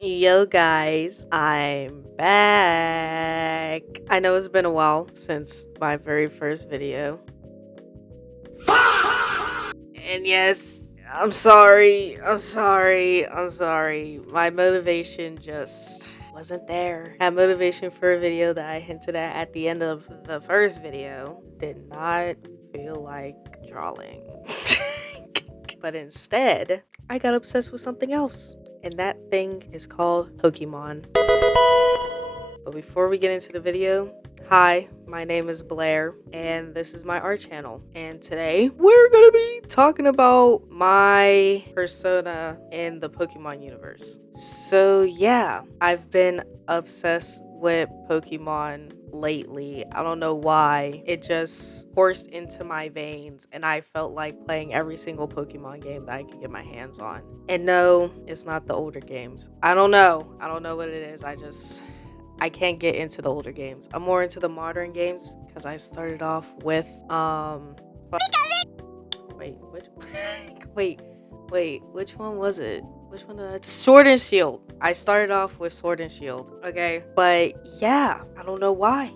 Yo, guys, I'm back. I know it's been a while since my very first video. And yes, I'm sorry. My motivation just wasn't there. That motivation for a video that I hinted at the end of the first video did not feel like drawing. But instead, I got obsessed with something else. And that thing is called Pokemon. But before we get into the video, hi, my name is Blair, and this is my art channel. And today, we're gonna be talking about my persona in the Pokemon universe. So yeah, I've been obsessed with Pokemon lately. I don't know why. It just coursed into my veins, and I felt like playing every single Pokemon game that I could get my hands on. And no, it's not the older games. I don't know what it is. I can't get into the older games. I'm more into the modern games because I started off with which one was it? Which one did Sword and Shield. I started off with Sword and Shield. Okay, but yeah, I don't know why.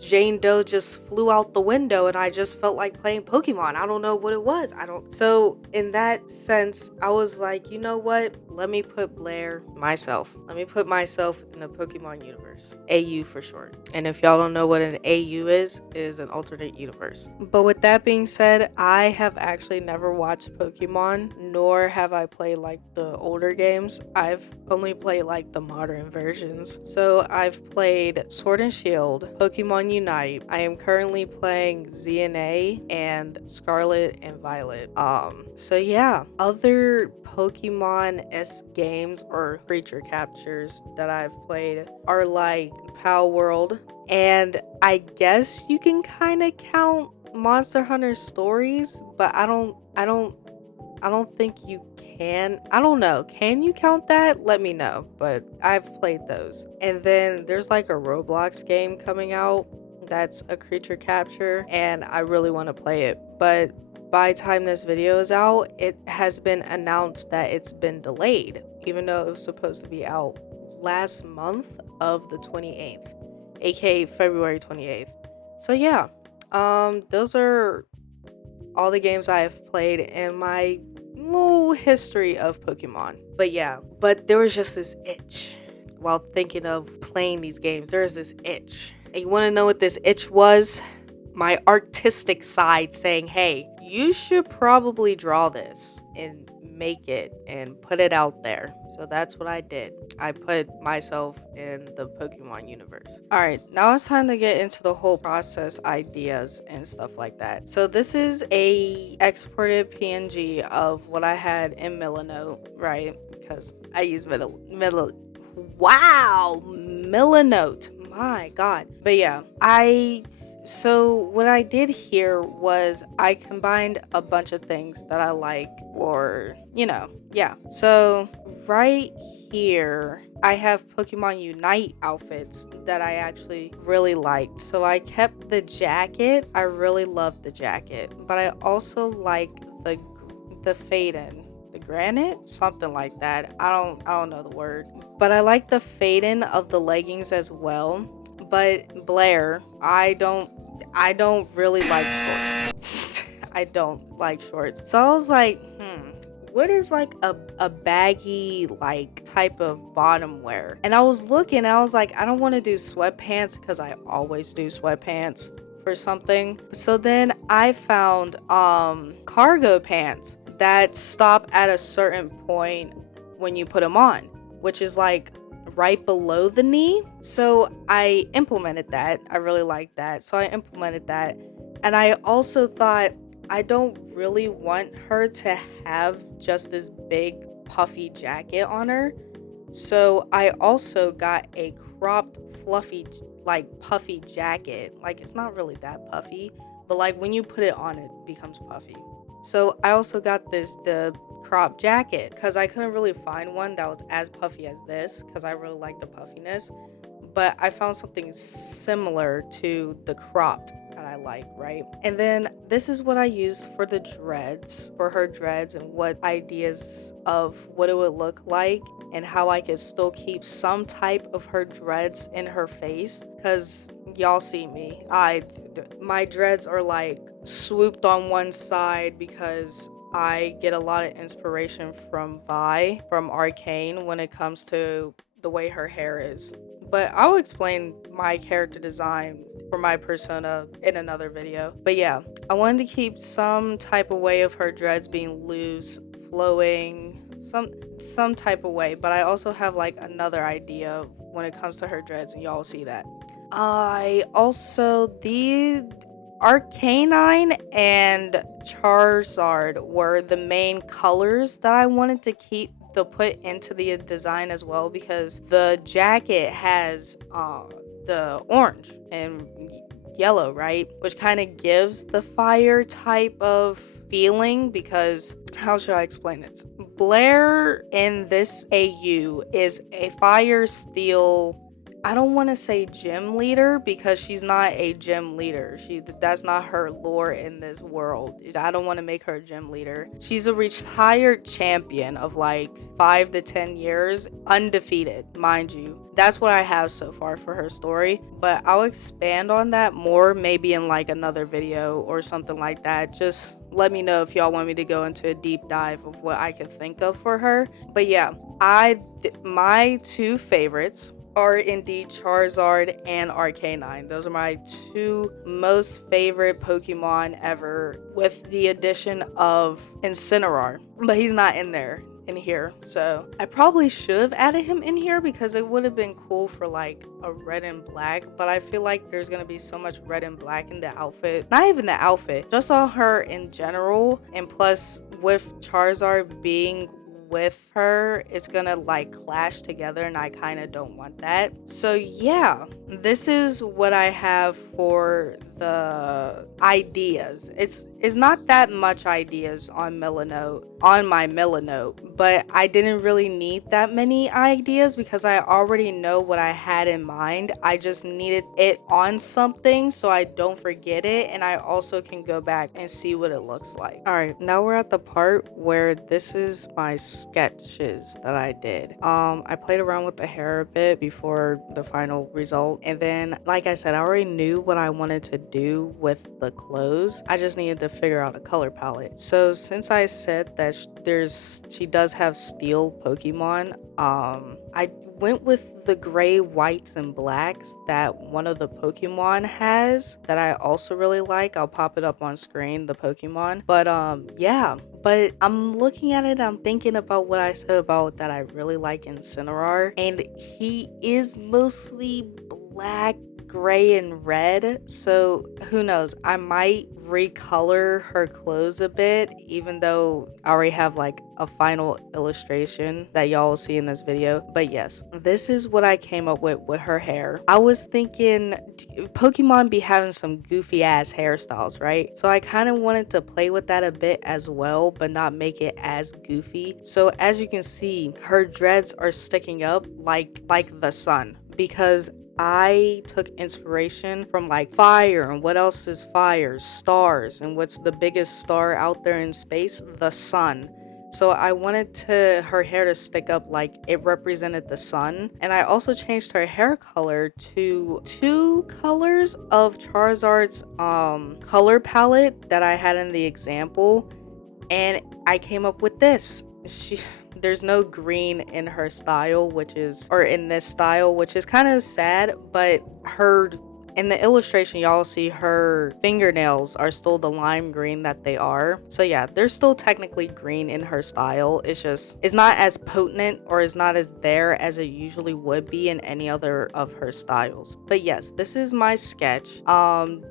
Jane Doe just flew out the window and I just felt like playing Pokemon. I don't know what it was. So in that sense, I was like, you know what? Let me put myself in the Pokemon universe. AU for short. And if y'all don't know what an AU is an alternate universe. But with that being said, I have actually never watched Pokemon, nor have I played like the older games. I've only played like the modern versions. So I've played Sword and Shield, Pokemon Unite. I am currently playing ZNA and Scarlet and Violet. So yeah, other Pokemon-esque games or creature captures that I've played are like Pal World, and I guess you can kind of count Monster Hunter Stories, but I don't think you can. I don't know. Can you count that? Let me know. But I've played those. And then there's like a Roblox game coming out that's a creature capture, and I really want to play it. But by the time this video is out, it has been announced that it's been delayed, even though it was supposed to be out last month of the 28th, aka February 28th. So yeah, those are all the games I have played in my little history of Pokemon. But there was just this itch while thinking of playing these games. There is this itch. And you want to know what this itch was? My artistic side saying, hey, you should probably draw this and make it and put it out there. So that's what I did. I put myself in the Pokemon universe. All right, now it's time to get into the whole process, ideas and stuff like that. So this is a exported PNG of what I had in Milanote, right? Because I use Milanote. My God. But yeah, so what I did here was I combined a bunch of things that I like, or, yeah. So right here, I have Pokemon Unite outfits that I actually really liked. So I kept the jacket. I really loved the jacket, but I also like the Faden. The granite, something like that. I don't know the word, but I like the fade-in of the leggings as well. But Blair, I don't really like shorts. I don't like shorts. So I was like, what is like a baggy like type of bottom wear? And I was looking and I was like, I don't want to do sweatpants because I always do sweatpants for something. So then I found cargo pants that stop at a certain point when you put them on, which is like right below the knee. So I implemented that. I really liked that. So I implemented that. And I also thought, I don't really want her to have just this big puffy jacket on her. So I also got a cropped fluffy like puffy jacket. Like it's not really that puffy, but like when you put it on, it becomes puffy. So I also got the crop jacket because I couldn't really find one that was as puffy as this because I really like the puffiness. But I found something similar to the cropped that I like, right? And then this is what I used for the dreads, for her dreads, and what ideas of what it would look like. and how I could still keep some type of her dreads in her face, because y'all see me, my dreads are like swooped on one side because I get a lot of inspiration from from Arcane when it comes to the way her hair is. But I'll explain my character design for my persona in another video. But yeah, I wanted to keep some type of way of her dreads being loose, flowing, some type of way. But I also have like another idea when it comes to her dreads, and y'all see that. I also, the Arcanine and Charizard were the main colors that I wanted to keep to put into the design as well, because the jacket has the orange and yellow, right? Which kind of gives the fire type of feeling, because how should I explain this? Blair in this AU is a fire steel, I don't want to say gym leader, because she's not a gym leader. That's not her lore in this world. I don't want to make her a gym leader. She's a retired champion of like 5 to 10 years, undefeated, mind you. That's what I have so far for her story, but I'll expand on that more maybe in like another video or something like that. Just let me know if y'all want me to go into a deep dive of what I can think of for her. But yeah, my two favorites are indeed Charizard and Arcanine. Those are my two most favorite Pokemon ever, with the addition of Incineroar. But he's not in here. So I probably should have added him in here, because it would have been cool for like a red and black. But I feel like there's gonna be so much red and black in the outfit. Not even the outfit, just on her in general. And plus with Charizard being with her, it's gonna like clash together, and I kind of don't want that. So yeah, this is what I have for the ideas. It's not that much ideas on my Milanote, but I didn't really need that many ideas because I already know what I had in mind. I just needed it on something so I don't forget it, and I also can go back and see what it looks like. All right, now we're at the part where this is my sketches that I did. I played around with the hair a bit before the final result, and then like I said, I already knew what I wanted to do with the clothes. I just needed to figure out a color palette. So since I said that she does have steel Pokemon, I went with the gray, whites, and blacks that one of the Pokemon has that I also really like. I'll pop it up on screen, the Pokemon. But yeah, but I'm looking at it, I'm thinking about what I said about that I really like Incineroar, and he is mostly black, gray, and red, so who knows, I might recolor her clothes a bit, even though I already have like a final illustration that y'all will see in this video. But yes, this is what I came up with her hair. I was thinking Pokemon be having some goofy ass hairstyles, right? So I kind of wanted to play with that a bit as well, but not make it as goofy. So as you can see, her dreads are sticking up like the sun, because I took inspiration from like fire, and what else is fire? Stars, and what's the biggest star out there in space? The sun. So I wanted her hair to stick up like it represented the sun. And I also changed her hair color to 2 colors of Charizard's color palette that I had in the example, and I came up with this. There's no green in her style, in this style, which is kind of sad, but in the illustration, y'all see her fingernails are still the lime green that they are. So yeah, they're still technically green in her style. It's not as potent or is not as there as it usually would be in any other of her styles. But yes, this is my sketch.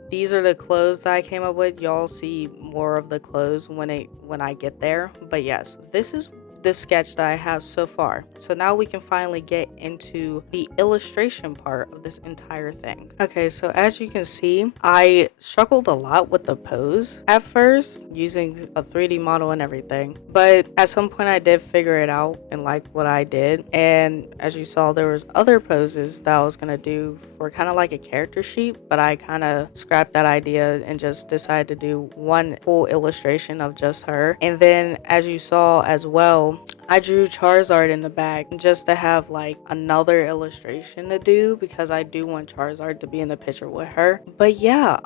These are the clothes that I came up with. Y'all see more of the clothes when I get there. But yes, this is the sketch that I have so far. So now we can finally get into the illustration part of this entire thing. Okay, so as you can see, I struggled a lot with the pose at first, using a 3D model and everything, but at some point I did figure it out and like what I did. And as you saw, there was other poses that I was gonna do for kind of like a character sheet, but I kind of scrapped that idea and just decided to do one full illustration of just her. And then as you saw as well, I drew Charizard in the back just to have like another illustration to do because I do want Charizard to be in the picture with her. But yeah,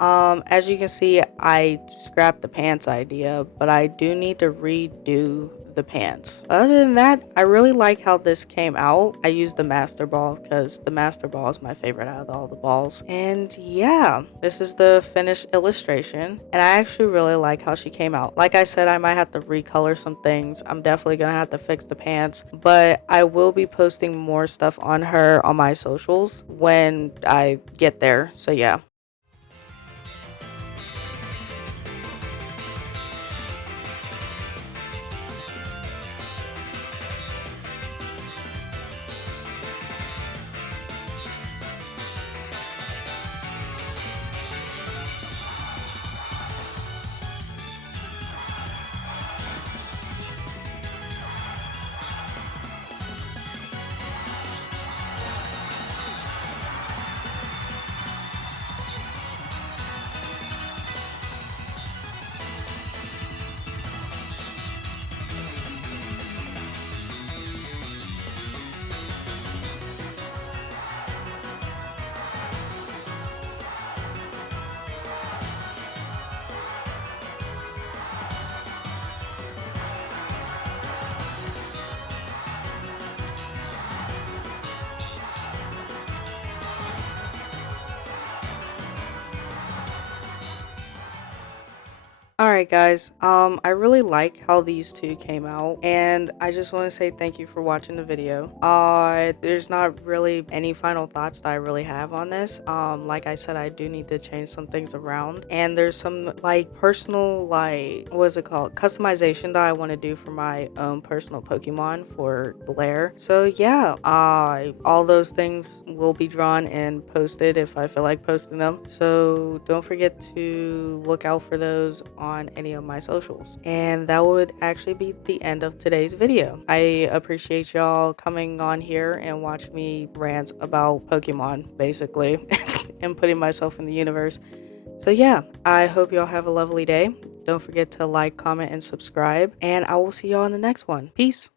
as you can see, I scrapped the pants idea, but I do need to redo the pants. Other than that, I really like how this came out. I used the Master Ball because the Master Ball is my favorite out of all the balls. And yeah, this is the finished illustration. And I actually really like how she came out. Like I said, I might have to recolor some things. I'm definitely gonna have to fix the pants, but I will be posting more stuff on her on my socials when I get there. So yeah. Alright guys, I really like how these two came out, and I just want to say thank you for watching the video. There's not really any final thoughts that I really have on this. Like I said, I do need to change some things around, and there's some like personal, like, what is it called, customization that I want to do for my own personal Pokemon for Blair. So yeah, all those things will be drawn and posted if I feel like posting them. So don't forget to look out for those on any of my socials. And that would actually be the end of today's video. I appreciate y'all coming on here and watch me rant about Pokemon, basically, and putting myself in the universe. So yeah, I hope y'all have a lovely day. Don't forget to like, comment, and subscribe, and I will see y'all in the next one. Peace.